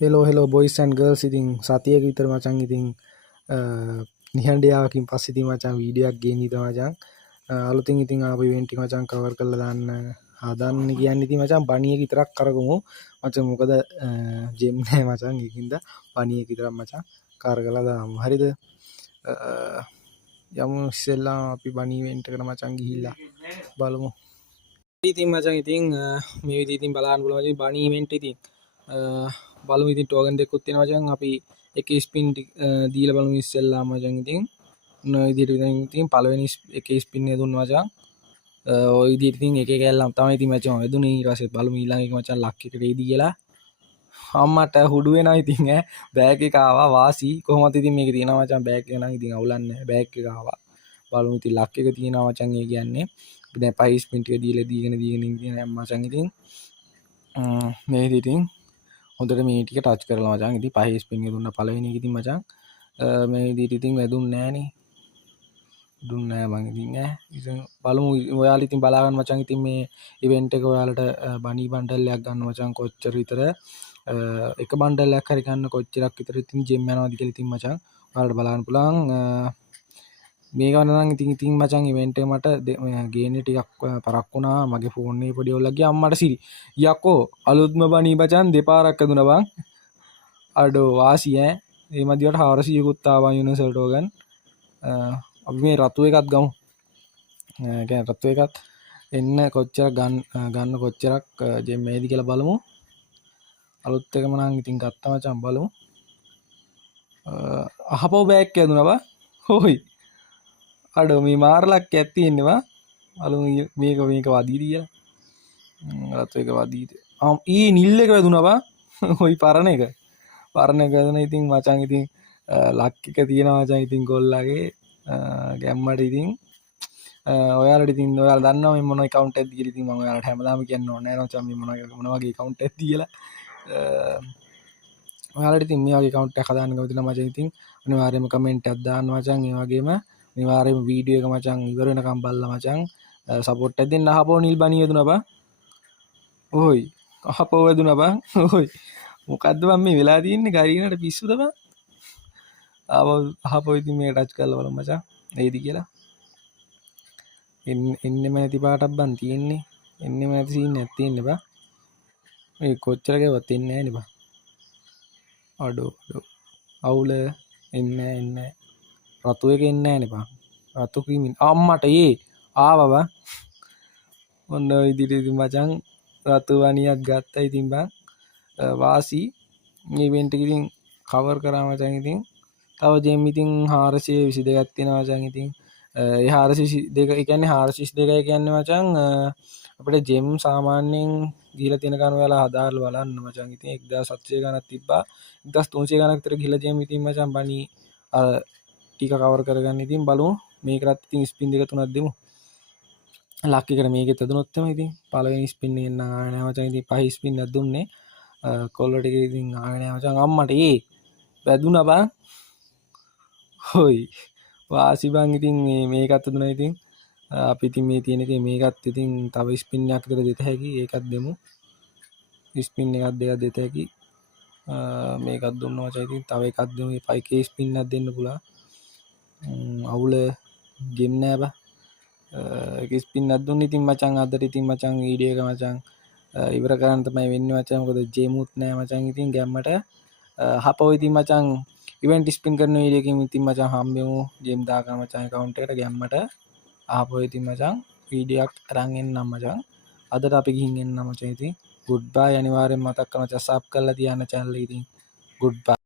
Hello boys and girls. ඉතින් සතියක විතර මචං ඉතින් නිහඬියාවකින් පස්සේ ඉතින් මචං වීඩියෝ එකක් ගේන්න හිතුවා මචං. අලුතින් ඉතින් ආපු ඉවෙන්ට් එක මචං කවර් කරලා දාන්න හදන්න කියන්නේ. ඉතින් මචං බණි එක විතරක් කරගමු මචං. මොකද ජෙම් නැහැ මචං. ඒකින්ද බණි එක විතරක් මචං කවර් කරලා දාමු. හරිද? යමු ඉස්සෙල්ලා අපි බණි ඉවෙන්ට් එකට මචං ගිහිල්ලා බලමු. ඉතින් මචං ඉතින් මේ විදිහට ඉතින් බලන්න පුළුවන් මචං බණි ඉවෙන්ට් ඉතින් බලමු. ඉතින් ටෝකන් දෙකකුත් තියෙනවා මචං. අපි එක ස්පින් දීලා බලමු ඉස්සෙල්ලා මචං. ඉතින් ඔය විදිහට ඉතින් පළවෙනි එක ස්පින් එක දුන්නා මචං. ඔය විදිහට ඉතින් එක එක ඇල්ලම් තමයි ඉතින් මචං වැදුනේ. ඊට පස්සේ බලමු ඊළඟ එක මචං ලක් එකට එයිද කියලා. අම්මට හුඩු වෙනවා ඉතින් බෑග් එක ආවා වාසි. කොහොමද ඉතින් මේක තියෙනවා මචං බෑග් එක නම් ඉතින් අවුලන්නේ නැහැ. බෑග් එක ආවා. බලමු ඉතින් ලක් එක තියෙනවා මචං. ඒ කියන්නේ අපි දැන් පහයි ස්පින් ටික දීගෙන ඉන්න මචං. ඉතින් මේ විදිහට ඉතින් හොඳට මේ ටික ටච් කරලා මචං. ඉතින් පහේ ස්පින් එක දුන්නා පළවෙනි එක ඉතින් මචං. මේ විදිහට ඉතින් වැදුන්නේ නැහනේ. දුන්නේ නැහැ මං ඉතින් ඉතින් බලමු. ඔයාලා ඉතින් බලා ගන්න මචං. ඉතින් මේ ඉවෙන්ට් එක ඔයාලට බනි බන්ඩල් එකක් ගන්න මචං. කොච්චර විතර එක බන්ඩල් එකක් හරි ගන්න කොච්චරක් විතර ඉතින් ජෙම් යනවාද කියලා ඉතින් මචං ඔයාලට බලන්න පුළුවන්. මේක වුණා නම් ඉතින් මචං ඉවෙන්ට් එක මට ගේන්න ටිකක් පරක් වුණා. මගේ ෆෝන් එකේ පොඩි ඔල්ලක් ගියා. අම්මට සිරි යකෝ අලුත්ම බනි මචං දෙපාරක් දුන්නා බං. අඩෝ වාසි මේ මදිවට 400කුත් ආවා යුනිවර්සල් ටෝකන්. අපි මේ රතු එකත් ගමු. කියන්නේ රතු එකත් එන්න කොච්චර ගන්න කොච්චරක් ජෙම් මේද කියලා බලමු. අලුත් එකම නම් ඉතින් ගත්තා මචං. බලමු. අහපෝ බෑග් එක දුන්නා බා. හොයි අඩෝ මේ මාරලක් ඇත් තියෙන්නේ බා. බලමු මේක වදීද කියලා. රතු එක වදීද. ඊ නිල් එක වැදුනා බා. හොයි පරණ එක වැදුනා. ඉතින් මචං ඉතින් ලක් එක තියෙනවා මචං. ඉතින් ගොල්ලාගේ ගැම්මට ඉතින් ඔයාලට ඉතින් ඔයාලා දන්නවා මේ මොන account එකක්ද කියලා. ඉතින් මම ඔයාලට හැමදාම කියන්න ඕනේ නෑ නෝ මේ මොන වගේ account එකක්ද කියලා. ඔයාලට ඉතින් මේ වගේ account එකක් හදාන්න කැමති නම් මචං ඉතින් අනිවාර්යයෙන්ම comment එකක් දාන්න මචං. ඒ වගේම අනිවාර්යයෙන්ම වීඩියෝ එක මචං ඉවර වෙනකම් බලලා මචං සපෝට් එකක් දෙන්න. අහපෝ නිල් බණී වැදුනා බං. ඔයි අහපෝ වැදුනා බං. ඔයි මොකද්ද බං මේ වෙලා තියෙන්නේ? ගරීනට පිස්සුද බං? අහපෝ ඉතින් මේ ටච් කරලා බලමු මචං. එයිද කියලා. එන්නෙම නැති පාටක් බං තියෙන්නේ. එන්නෙම නැති සීන් එකක් තියෙන්නේ බං. මේ කොච්චර ගෙවත් එන්නේ නැහැ නේ බං. අඩෝ අවුල එන්නේ රතු එක එන්නේ නැහැ නේ බං. රතු ක්‍රීමින් අම්මට ආවා බං. ඔන්න ඔය විදිහට ඉතින් මචං රතු වණියක් ගත්තා ඉතින් බං. වාසි මේ ඉවෙන්ට් එක ඉතින් කවර් කරා මචං. ඉතින් තව ජෙම් ඉතින් 422ක් තියෙනවා මචං. ඉතින් ඒ 422 ඒ කියන්නේ 422 කියන්නේ මචං අපිට ජෙම් සාමාන්‍යයෙන් ගිහිලා තියෙන කන ඔයාලා හදාලා බලන්න මචං. ඉතින් 1700 ගණක් තිබ්බා. 1300 ගණක් විතර ගිහිලා ජෙම් ඉතින් මචං බණි අර ටික කවර් කරගන්න. ඉතින් බලමු මේකටත් ඉතින් ස්පින් දෙක තුනක් දෙමු. ලක් එකට මේකෙත් දුනොත් තමයි ඉතින් පළවෙනි ස්පින් එකෙන් නම් ආවේ නැහැ මචං. ඉතින් පහයි ස්පින් එකක් දුන්නේ. කොල්ල ටික ඉතින් ආවේ නැහැ මචං. අම්මට වැදුනා බං. හොයි වාසි බං. ඉතින් මේකත් දුනා. ඉතින් අපි ඉතින් මේ තියෙන එකේ මේකත් ඉතින් තව ස්පින් එකක් විතර දෙත හැකි. ඒකත් දෙමු. ස්පින් එකක් දෙකක් දෙත හැකි. මේකත් දුන්නා මචං. ඉතින් තව එකක් දෙමු. මේ 5k ස්පින් එකක් දෙන්න පුළුවන්. අවුල ගෙම් නෑ බා. එක ස්පින් එකක් දුන්න. ඉතින් මචං අදට ඉතින් මචං වීඩියෝ එක මචං ඉවර කරන්න තමයි වෙන්නේ මචං. මොකද ජෙමුත් නෑ මචං. ඉතින් ගැම්මට හපෝ ඉතින් මචං ඉවෙන්ට් ස්පින් කරන වීඩියෝ එකකින් ඉතින් මචං හම්බෙමු. ජෙම් දාගන්න මචං account එකට ගැම්මට. ආපහු ඉතින් මචං වීඩියෝ එකක් අරන් එන්නම් මචං. අදට අපි ගිහින් එන්නම් මචං. ඉතින් good bye. අනිවාර්යෙන් මතක් කරලා මචං sub කරලා තියන්න channel එක. ඉතින් good bye.